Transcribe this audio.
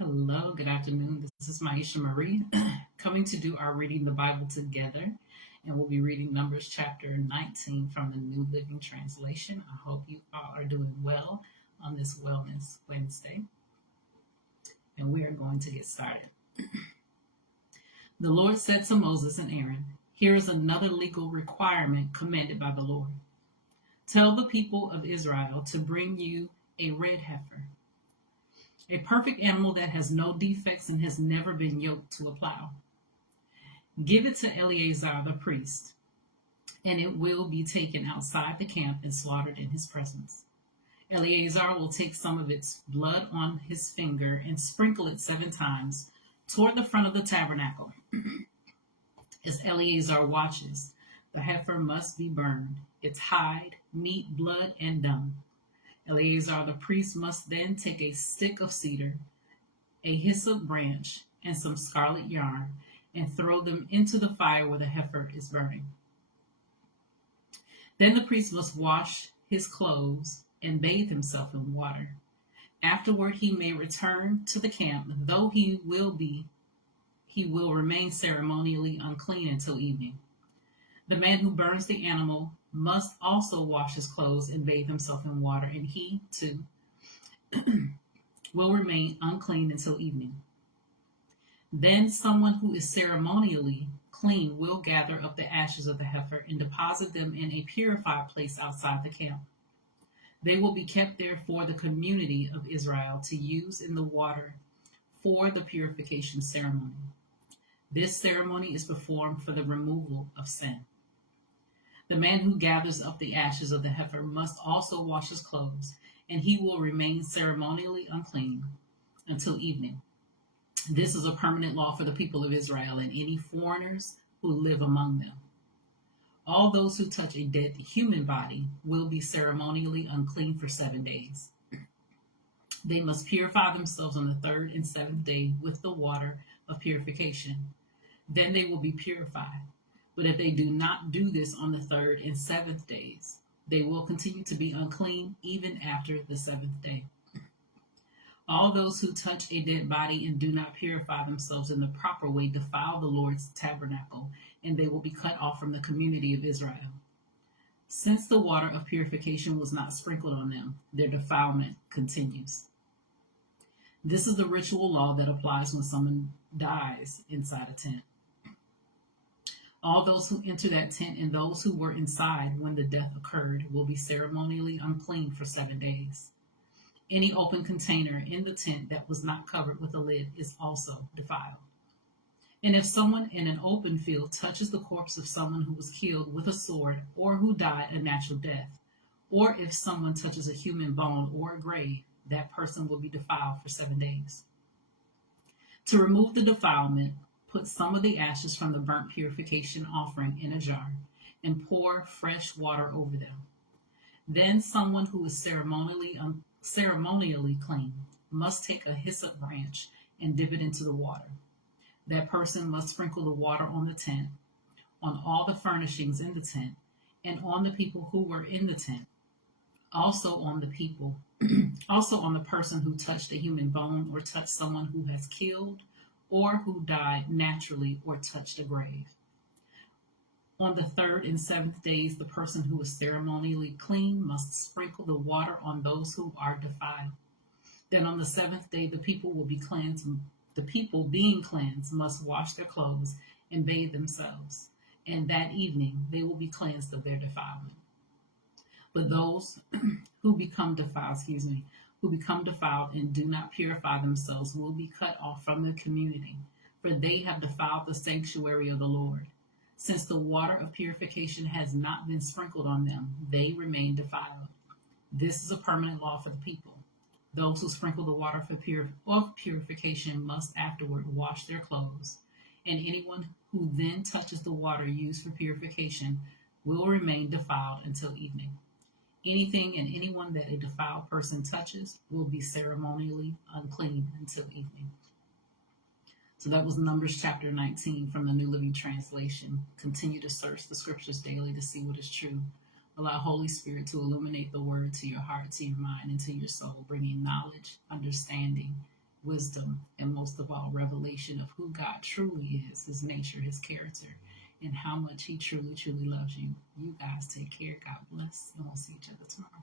Hello, good afternoon. This is Myesha Marie coming to do our reading the Bible together. And we'll be reading Numbers chapter 19 from the New Living Translation. I hope you all are doing well on this Wellness Wednesday. And we are going to get started. The Lord said to Moses and Aaron, "Here is another legal requirement commanded by the Lord. Tell the people of Israel to bring you a red heifer, a perfect animal that has no defects and has never been yoked to a plow. Give it to Eleazar the priest, and it will be taken outside the camp and slaughtered in his presence. Eleazar will take some of its blood on his finger and sprinkle it 7 times toward the front of the tabernacle. As Eleazar watches, the heifer must be burned, its hide, meat, blood, and dung. Eleazar the priest must then take a stick of cedar, a hyssop branch, and some scarlet yarn, and throw them into the fire where the heifer is burning. Then the priest must wash his clothes and bathe himself in water. Afterward he may return to the camp, though he will remain ceremonially unclean until evening. The man who burns the animal must also wash his clothes and bathe himself in water, and he, too, will remain unclean until evening. Then someone who is ceremonially clean will gather up the ashes of the heifer and deposit them in a purified place outside the camp. They will be kept there for the community of Israel to use in the water for the purification ceremony. This ceremony is performed for the removal of sin. The man who gathers up the ashes of the heifer must also wash his clothes, and he will remain ceremonially unclean until evening. This is a permanent law for the people of Israel and any foreigners who live among them. All those who touch a dead human body will be ceremonially unclean for 7 days. They must purify themselves on the 3rd and 7th day with the water of purification. Then they will be purified. But if they do not do this on the 3rd and 7th days, they will continue to be unclean even after the 7th day. All those who touch a dead body and do not purify themselves in the proper way defile the Lord's tabernacle, and they will be cut off from the community of Israel. Since the water of purification was not sprinkled on them, their defilement continues. This is the ritual law that applies when someone dies inside a tent. All those who enter that tent and those who were inside when the death occurred will be ceremonially unclean for 7 days. Any open container in the tent that was not covered with a lid is also defiled. And if someone in an open field touches the corpse of someone who was killed with a sword or who died a natural death, or if someone touches a human bone or a grave, that person will be defiled for 7 days. To remove the defilement, put some of the ashes from the burnt purification offering in a jar and pour fresh water over them. Then someone who is ceremonially clean must take a hyssop branch and dip it into the water. That person must sprinkle the water on the tent, on all the furnishings in the tent, and on the people who were in the tent. Also on the person who touched a human bone or touched someone who has killed or who died naturally or touched a grave. On the 3rd and 7th days, the person who is ceremonially clean must sprinkle the water on those who are defiled. Then on the 7th day, the people will be cleansed. The people being cleansed must wash their clothes and bathe themselves, and that evening they will be cleansed of their defilement. But those who become defiled and do not purify themselves will be cut off from the community, for they have defiled the sanctuary of the Lord. Since the water of purification has not been sprinkled on them, they remain defiled. This is a permanent law for the people. Those who sprinkle the water of purification must afterward wash their clothes, and anyone who then touches the water used for purification will remain defiled until evening. Anything and anyone that a defiled person touches will be ceremonially unclean until evening. So that was Numbers chapter 19 from the New Living Translation. Continue to search the scriptures daily to see what is true. Allow Holy Spirit to illuminate the word to your heart, to your mind, and to your soul, bringing knowledge, understanding, wisdom, and most of all, revelation of who God truly is, his nature, his character, and how much he truly, truly loves you. You guys take care. God bless, and we'll see each other tomorrow.